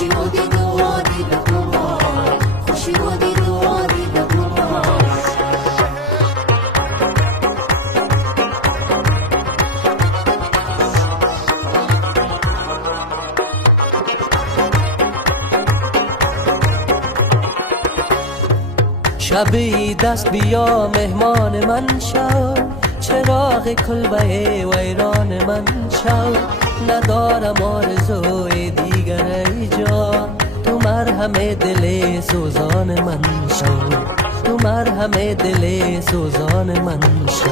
خوشی و دید و وادی مبارک، خوشی و دید و وادی مبارک. شب عید است بیا مهمان من شو، چراغ کلبه ویران من شو. ندارم آرزوی دیگر ای جان، تو مرهم دل سوزان من شو، تو مرهم دل سوزان من شو.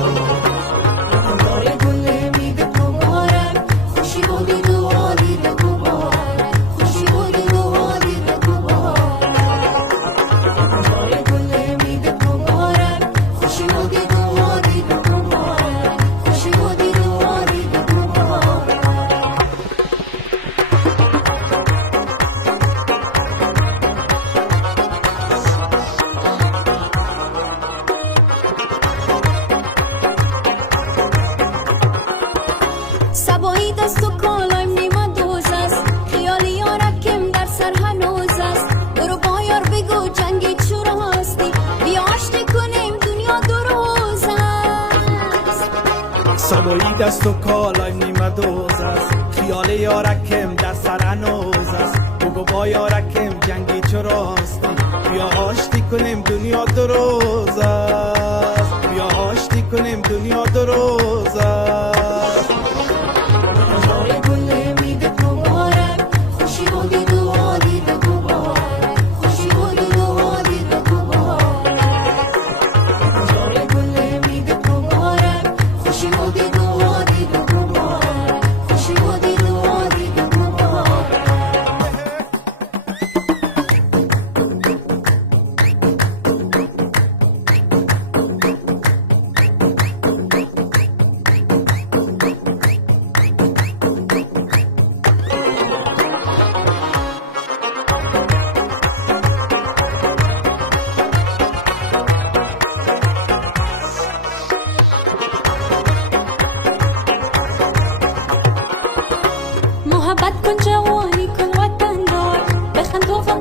بار گل میوه مبارک، خوشی و دید و وادی مبارک، خوشی و دید و وادی مبارک. بار گل میوه مبارک، خوشی و دید و وادی مبارک، خوشی و دید و وادی مبارک. سبایی دست و کالایم نیمه دوز است، خیالی یارکم در سر هنوز است. برو با یار بگو جنگی چرا هستی، بیا آشتی کنیم دنیا دو روز است. سبایی دست و کالایم نیمه دوز است، خیال یارکم در سر هنوز است. بگو با یارکم جنگی چراست، بیا آشتی کنیم دنیا دو روز است، بیا آشتی کنیم دنیا دو روز است. بار گل میوه مبارک، خوشی و دید و وادی مبارک، خوشی و دید و وادی مبارک. بار گل میوه مبارک، خوشی و دید و وادی مبارک، خوشی و دید و وادی مبارک. محبت کن جوانی کن وطن دار، بخند و غم